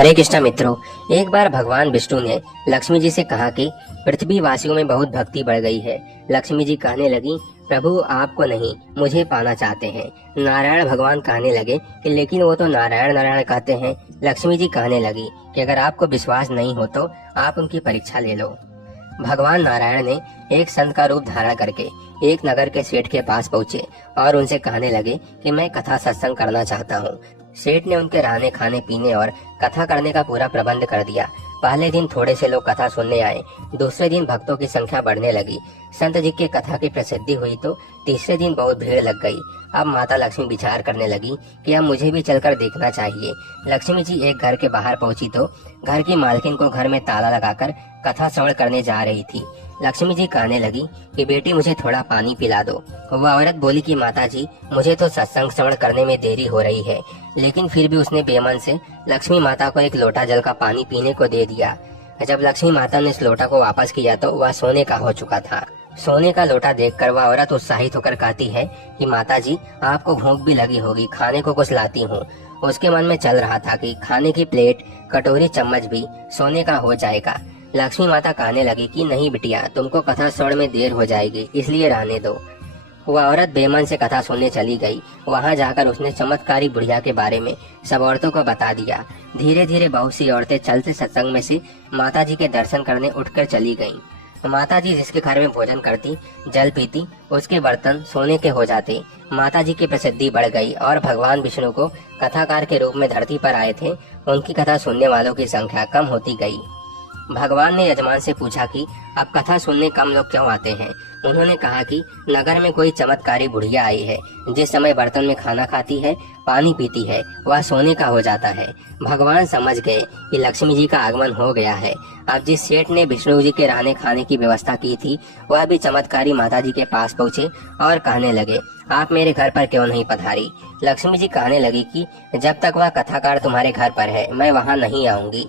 हरे कृष्णा मित्रों, एक बार भगवान विष्णु ने लक्ष्मी जी से कहा कि पृथ्वी वासियों में बहुत भक्ति बढ़ गई है। लक्ष्मी जी कहने लगी, प्रभु आपको नहीं, मुझे पाना चाहते हैं। नारायण भगवान कहने लगे कि लेकिन वो तो नारायण नारायण कहते हैं। लक्ष्मी जी कहने लगी कि अगर आपको विश्वास नहीं हो तो आप उनकी परीक्षा ले लो। भगवान नारायण ने एक संत का रूप धारण करके एक नगर के सेठ के पास पहुँचे और उनसे कहने लगे कि मैं कथा सत्संग करना चाहता हूँ। सेठ ने उनके रहने खाने पीने और कथा करने का पूरा प्रबंध कर दिया। पहले दिन थोड़े से लोग कथा सुनने आए, दूसरे दिन भक्तों की संख्या बढ़ने लगी। संत जी की कथा की प्रसिद्धि हुई तो तीसरे दिन बहुत भीड़ लग गई। अब माता लक्ष्मी विचार करने लगी कि अब मुझे भी चलकर देखना चाहिए। लक्ष्मी जी एक घर के बाहर पहुंची तो घर की मालकिन को घर में ताला लगाकर कथा श्रवण करने जा रही थी। लक्ष्मी जी कहने लगी कि बेटी मुझे थोड़ा पानी पिला दो। वह औरत बोली कि माता जी, मुझे तो सत्संग श्रवण करने में देरी हो रही है। लेकिन फिर भी उसने बेमन से लक्ष्मी माता को एक लोटा जल का पानी पीने को दे दिया। जब लक्ष्मी माता ने इस लोटा को वापस किया तो वह सोने का हो चुका था। सोने का लोटा देखकर वह औरत उत्साहित होकर कहती है कि माता जी, आपको भूख भी लगी होगी, खाने को कुछ लाती हूँ। उसके मन में चल रहा था कि खाने की प्लेट, कटोरी, चम्मच भी सोने का हो जाएगा। लक्ष्मी माता कहने लगी कि नहीं बिटिया, तुमको कथा श्रवण में देर हो जाएगी, इसलिए रहने दो। वह औरत बेमन से कथा सुनने चली गई। वहां जाकर उसने चमत्कारी बुढ़िया के बारे में सब औरतों को बता दिया। धीरे धीरे बहुत सी औरतें चलते सत्संग में से माता जी के दर्शन करने उठकर चली गईं। माता जी जिसके घर में भोजन करती, जल पीती, उसके बर्तन सोने के हो जाते। माता जी की प्रसिद्धि बढ़ गई और भगवान विष्णु को कथाकार के रूप में धरती पर आए थे, उनकी कथा सुनने वालों की संख्या कम होती गई। भगवान ने यजमान से पूछा कि अब कथा सुनने कम लोग क्यों आते हैं। उन्होंने कहा कि नगर में कोई चमत्कारी बुढ़िया आई है। जिस समय बर्तन में खाना खाती है, पानी पीती है, वह सोने का हो जाता है। भगवान समझ गए कि लक्ष्मी जी का आगमन हो गया है। अब जिस सेठ ने विष्णु जी के रहने खाने की व्यवस्था की थी, वह भी चमत्कारी माता जी के पास पहुँचे और कहने लगे, आप मेरे घर पर क्यों नहीं पधारी। लक्ष्मी जी कहने लगी कि जब तक वह कथाकार तुम्हारे घर पर है, मैं वहाँ नहीं आऊंगी।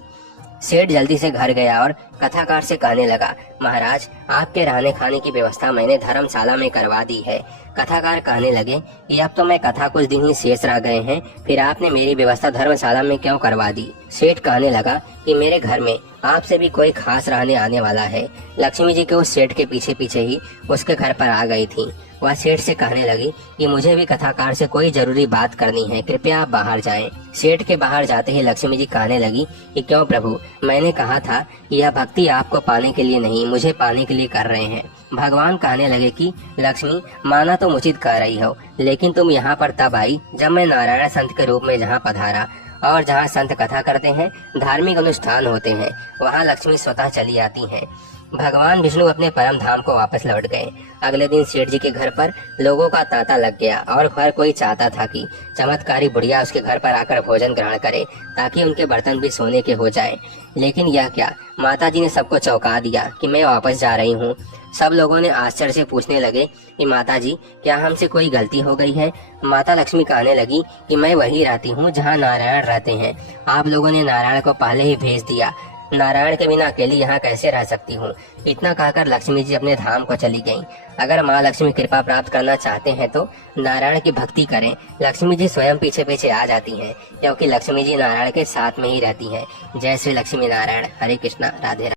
सेठ जल्दी से घर गया और कथाकार से कहने लगा, महाराज, आपके रहने खाने की व्यवस्था मैंने धर्मशाला में करवा दी है। कथाकार कहने लगे कि अब तो मैं कथा कुछ दिन ही शेष रह गए हैं, फिर आपने मेरी व्यवस्था धर्मशाला में क्यों करवा दी। सेठ कहने लगा कि मेरे घर में आपसे भी कोई खास रहने आने वाला है। लक्ष्मी जी के उस सेठ के पीछे पीछे ही उसके घर पर आ गई थी। वह सेठ से कहने लगी कि मुझे भी कथाकार से कोई जरूरी बात करनी है, कृपया आप बाहर जाएं। सेठ के बाहर जाते ही लक्ष्मी जी कहने लगी कि क्यों प्रभु, मैंने कहा था कि यह भक्ति आपको पाने के लिए नहीं, मुझे पाने के लिए कर रहे हैं। भगवान कहने लगे कि लक्ष्मी, माना तुम उचित कह रही हो, लेकिन तुम यहाँ पर तब आई जब मैं नारायण संत के रूप में जहाँ पधारा, और जहाँ संत कथा करते हैं, धार्मिक अनुष्ठान होते हैं, वहाँ लक्ष्मी स्वतः चली आती हैं। भगवान विष्णु अपने परम धाम को वापस लौट गए। अगले दिन सेठ जी के घर पर लोगों का तांता लग गया और हर कोई चाहता था कि चमत्कारी बुढ़िया उसके घर पर आकर भोजन ग्रहण करे ताकि उनके बर्तन भी सोने के हो जाएं। लेकिन यह क्या, माता जी ने सबको चौंका दिया कि मैं वापस जा रही हूँ। सब लोगों ने आश्चर्य से पूछने लगे कि माता जी, क्या हमसे कोई गलती हो गई है। माता लक्ष्मी कहने लगी कि मैं वही रहती हूँ जहाँ नारायण रहते हैं। आप लोगों ने नारायण को पहले ही भेज दिया। नारायण के बिना अकेली यहाँ कैसे रह सकती हूँ। इतना कहकर लक्ष्मी जी अपने धाम को चली गईं। अगर माँ लक्ष्मी कृपा प्राप्त करना चाहते हैं तो नारायण की भक्ति करें। लक्ष्मी जी स्वयं पीछे पीछे आ जाती हैं, क्योंकि लक्ष्मी जी नारायण के साथ में ही रहती हैं। जय श्री लक्ष्मी नारायण। हरे कृष्णा, राधे राधे।